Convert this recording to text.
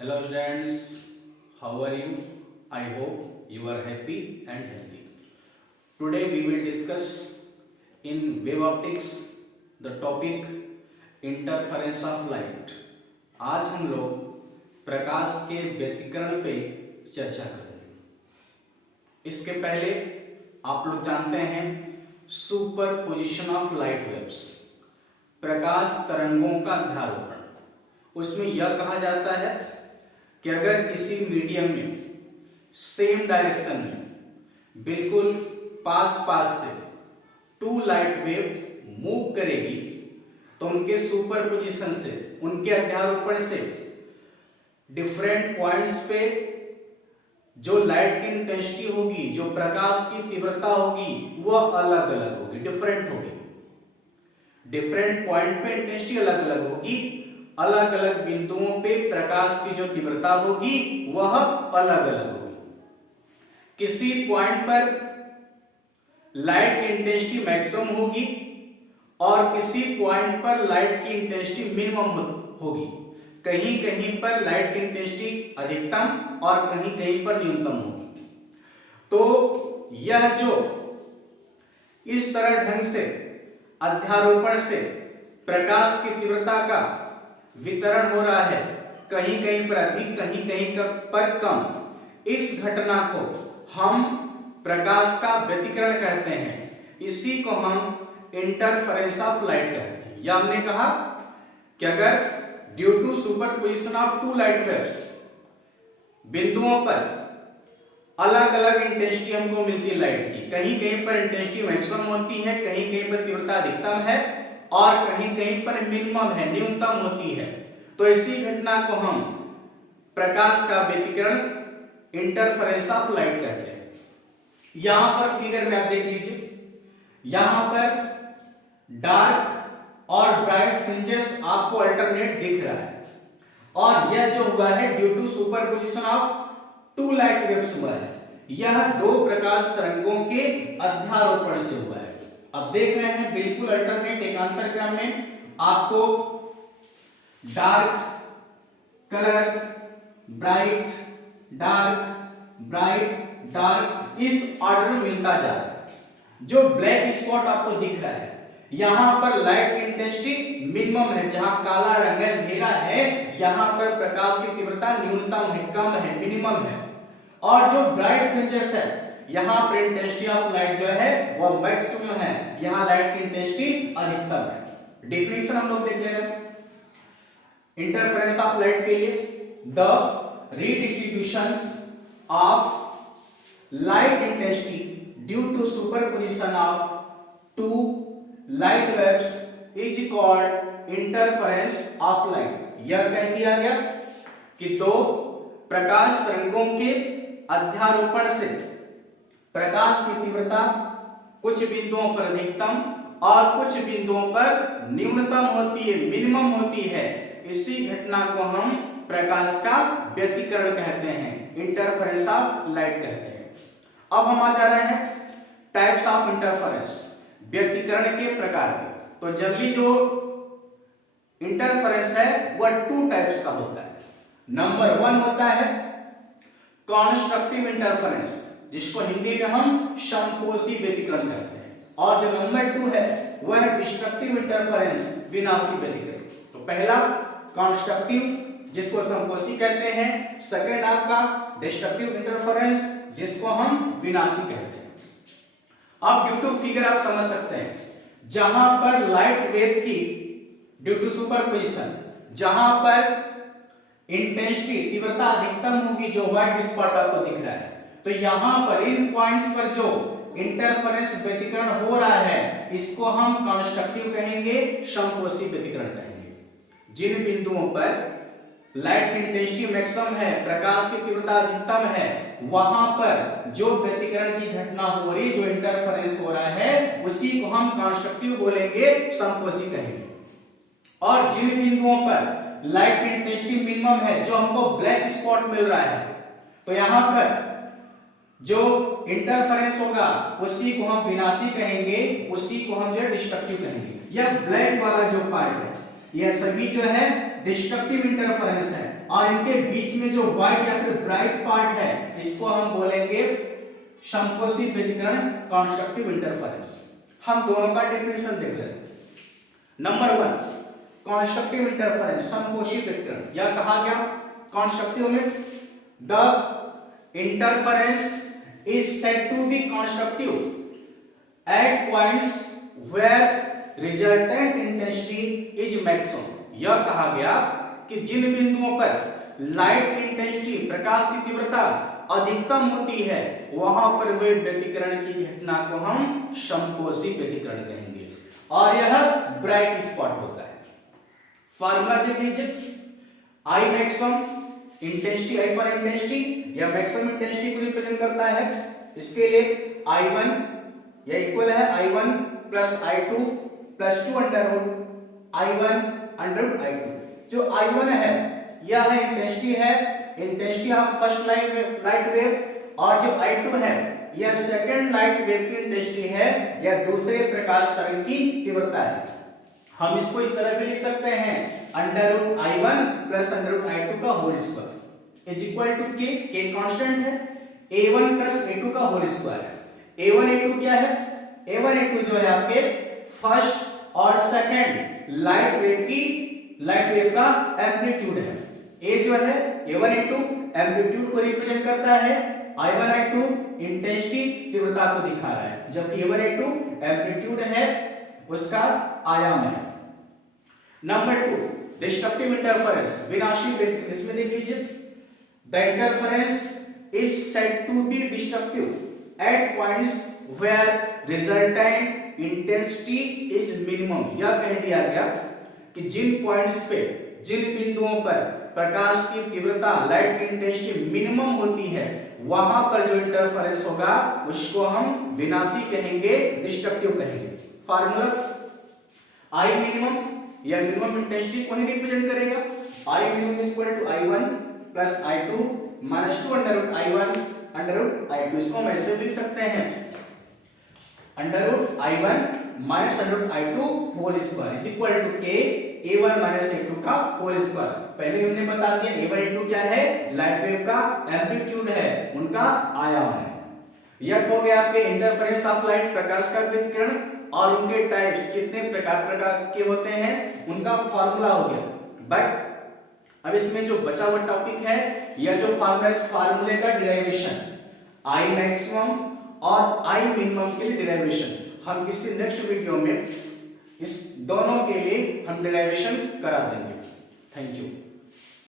Hello students, how are you? I hope you are happy and healthy. Today we will discuss in wave optics the topic interference of light. आज हम लोग प्रकाश के व्यतिकरण पे चर्चा करेंगे। इसके पहले आप लोग जानते हैं सुपरपोजिशन ऑफ लाइट वेव्स, प्रकाश तरंगों का अध्यारोपण। उसमें यह कहा जाता है कि अगर किसी मीडियम में सेम डायरेक्शन में बिल्कुल पास पास से टू लाइट वेव मूव करेगी तो उनके सुपरपोजिशन से, उनके अध्यारोपण से डिफरेंट पॉइंट्स पे जो लाइट की इंटेंसिटी होगी, जो प्रकाश की तीव्रता होगी, वह अलग अलग होगी, डिफरेंट होगी। डिफरेंट पॉइंट पे इंटेंसिटी अलग अलग होगी, अलग अलग बिंदुओं पे प्रकाश की जो तीव्रता होगी वह अलग अलग होगी। किसी पॉइंट पर लाइट की इंटेंसिटी मैक्सिमम होगी और किसी पॉइंट पर लाइट की इंटेंसिटी मिनिमम होगी। कहीं कहीं पर लाइट की इंटेंसिटी अधिकतम और कहीं कहीं पर न्यूनतम होगी। तो यह जो इस तरह ढंग से अध्यारोपण से प्रकाश की तीव्रता का वितरण हो रहा है, कहीं कहीं पर अधिक, कहीं कहीं पर कम, इस घटना को हम प्रकाश का व्यतिकरण कहते हैं। इसी को हम इंटरफेरेंस ऑफ लाइट कहते हैं। या हमने कहा कि अगर due to superposition of two light waves बिंदुओं पर अलग अलग इंटेंसिटी हमको मिलती है लाइट की, कहीं कहीं पर इंटेंसिटी मैक्सिमम होती है, कहीं कहीं पर तीव्रता अधिकतम है और कहीं कहीं पर मिनिमम है, न्यूनतम होती है। तो इसी घटना को हम प्रकाश का व्यतिकरण, इंटरफेरेंस ऑफ लाइट कहते हैं। यहां पर फिगर में आप देख लीजिए, यहां पर डार्क और ब्राइट फ्रिंजेस आपको अल्टरनेट दिख रहा है और यह जो हुआ है due to superposition of two light waves हुआ है। यह दो प्रकाश तरंगों के अध्यारोपण से हुआ है। अब देख रहे हैं बिल्कुल अल्टरनेट एकांतर क्रम में आपको dark colour, bright, dark, bright, dark, इस ऑर्डर में मिलता जा रहा है। जो ब्लैक स्पॉट आपको दिख रहा है, यहां पर लाइट की इंटेंसिटी मिनिमम है, जहां काला रंग है, अंधेरा है, यहां पर प्रकाश की तीव्रता न्यूनतम है, कम है, मिनिमम है। और जो ब्राइट फ्रिंजेस है, यहां पर इंटेंसिटी ऑफ लाइट जो है वह मैक्सिमम है, यहां लाइट की इंटेंसिटी अधिकतम है। डेफिनेशन हम लोग देख ले रहे हैं इंटरफेरेंस ऑफ लाइट के लिए। The redistribution of light intensity due to superposition of two light waves is called interference of light. यह कह दिया गया कि दो प्रकाश तरंगों के अध्यारोपण से प्रकाश की तीव्रता कुछ बिंदुओं पर अधिकतम और कुछ बिंदुओं पर न्यूनतम होती है, मिनिमम होती है। इसी घटना को हम प्रकाश का व्यतिकरण कहते हैं, इंटरफेरेंस ऑफ लाइट कहते हैं। अब हम आ जा रहे हैं टाइप्स ऑफ इंटरफेरेंस, व्यतिकरण के प्रकार के। तो जनरली जो इंटरफेरेंस है वह टू टाइप्स का होता है। नंबर 1 होता है कंस्ट्रक्टिव इंटरफेरेंस, जिसको हिंदी में हम संपोषी व्यतिकरण कहते हैं। और जो नंबर 2 है वह है डिस्ट्रक्टिव इंटरफेरेंस, विनाशी व्यतिकरण। तो पहला कंस्ट्रक्टिव, जिसको संपोषी कहते हैं। सेकंड आपका डिस्ट्रक्टिव इंटरफेरेंस, जिसको हम विनाशी कहते हैं। अब ड्यू टू फिगर आप समझ सकते हैं, जहां पर लाइट वेव की ड्यू टू सुपरपोजिशन, जहां पर इंटेंसिटी तीव्रता अधिकतम होगी, जो व्हाइट स्पॉट आपको दिख रहा है, तो यहां पर इन पॉइंट्स पर जो इंटरफेरेंस व्यतिकरण हो रहा है, इसको हम कंस्ट्रक्टिव कहेंगे, संपोषी व्यतिकरण कहेंगे। जिन बिंदुओं पर लाइट की इंटेंसिटी मैक्सिमम है, प्रकाश की तीव्रता अधिकतम है, वहां पर जो व्यतिकरण की घटना हो रही, जो इंटरफेरेंस हो रहा है, उसी को हम कंस्ट्रक्टिव बोलेंगे, संपोषी कहेंगे। और जिन बिंदुओं पर लाइट की इंटेंसिटी मिनिमम है, जो हमको ब्लैक स्पॉट मिल रहा है, तो यहां पर जो इंटरफेरेंस होगा उसी को हम विनाशी कहेंगे, उसी को हम जो है डिस्ट्रक्टिव कहेंगे। यह ब्लैक वाला जो पार्ट है, यह सभी जो है डिस्ट्रक्टिव इंटरफेरेंस है और इनके बीच में जो व्हाइट या फिर ब्राइट पार्ट है इसको हम बोलेंगे संपोषी व्यतिकरण, कंस्ट्रक्टिव इंटरफेरेंस। हम दोनों का डेफिनेशन देख लेते हैं। नंबर 1 कंस्ट्रक्टिव इंटरफेरेंस, संपोषी व्यतिकरण, या कहा गया कंस्ट्रक्टिव में the interference is said to be constructive at points where resultant intensity is maximum. यह कहा गया कि जिन बिंदुओं पर लाइट की इंटेंसिटी, प्रकाश की तीव्रता अधिकतम होती है वहां पर वे व्यतिकरण की घटना को हम संपोषी व्यतिकरण कहेंगे और यह ब्राइट स्पॉट होता है। फार्मूला देख लीजिए, I maximum intensity, I for intensity या मैक्सिमम इंटेंसिटी को रिप्रेजेंट करता है। इसके लिए I1 या इक्वल है I1 plus I2 plus 2 under root I1 under root I2। जो I1 है यह है इंटेंसिटी है, intensity of first light wave, और जो I2 है यह सेकंड लाइट वेव की इंटेंसिटी है या दूसरे प्रकाश तरंग की तीव्रता है। हम इसको इस तरह भी लिख सकते हैं under root I1 plus under root I2 का whole square is equal to K, K constant है, A1 प्लस A2 का होल स्क्वायर है। A1 A2 क्या है? A1 A2 जो है आपके फर्स्ट और सेकंड लाइट वेव का एम्पलीट्यूड है। A जो है A1 A2 एम्पलीट्यूड को रिप्रेजेंट करता है, I1 I2 इंटेंसिटी तीव्रता को दिखा रहा है, जबकि A1 A2 एम्पलीट्यूड है उसका आयाम है। नंबर 2 डिस्ट्रक्टिव इंटरफेरेंस, विनाशी व्यतिकरण। इसमें देख लीजिए, the interference is said to be destructive at points where resultant intensity is minimum. यह कह दिया गया कि जिन पॉइंट्स पे, जिन बिंदुओं पर प्रकाश की तीव्रता, लाइट की इंटेंसिटी मिनिमम होती है वहां पर जो इंटरफेरेंस होगा उसको हम विनाशी कहेंगे, डिस्ट्रक्टिव कहेंगे। फार्मूला I मिनिमम या मिनिमम इंटेंसिटी को ही रिप्रेजेंट करेगा। I minimum is equal to I1 plus I2 minus 2 under root I1 under root I2। इसको हम ऐसे लिख सकते हैं under root I1 minus under root I2 whole square is equal to K A1 minus A2 का whole square. पहले हमने बता दिया A1 A2 क्या है? लाइट वेव का एम्पलीट्यूड है, उनका आयाम है। यह हो गया आपके इंटरफेरेंस ऑफ लाइट, प्रकाश का व्यतिकरण, और उनके टाइप्स कितने प्रकार के होते हैं उनका फार्मूला हो गया। बट अब इसमें जो बचा हुआ टॉपिक है, यह जो फार्मूला, इस फार्मूले का डिराइवेशन, I मैक्सिमम और I मिनिमम के लिए डिराइवेशन हम किसी नेक्स्ट वीडियो में इस दोनों के लिए हम डिराइवेशन करा देंगे। Thank you.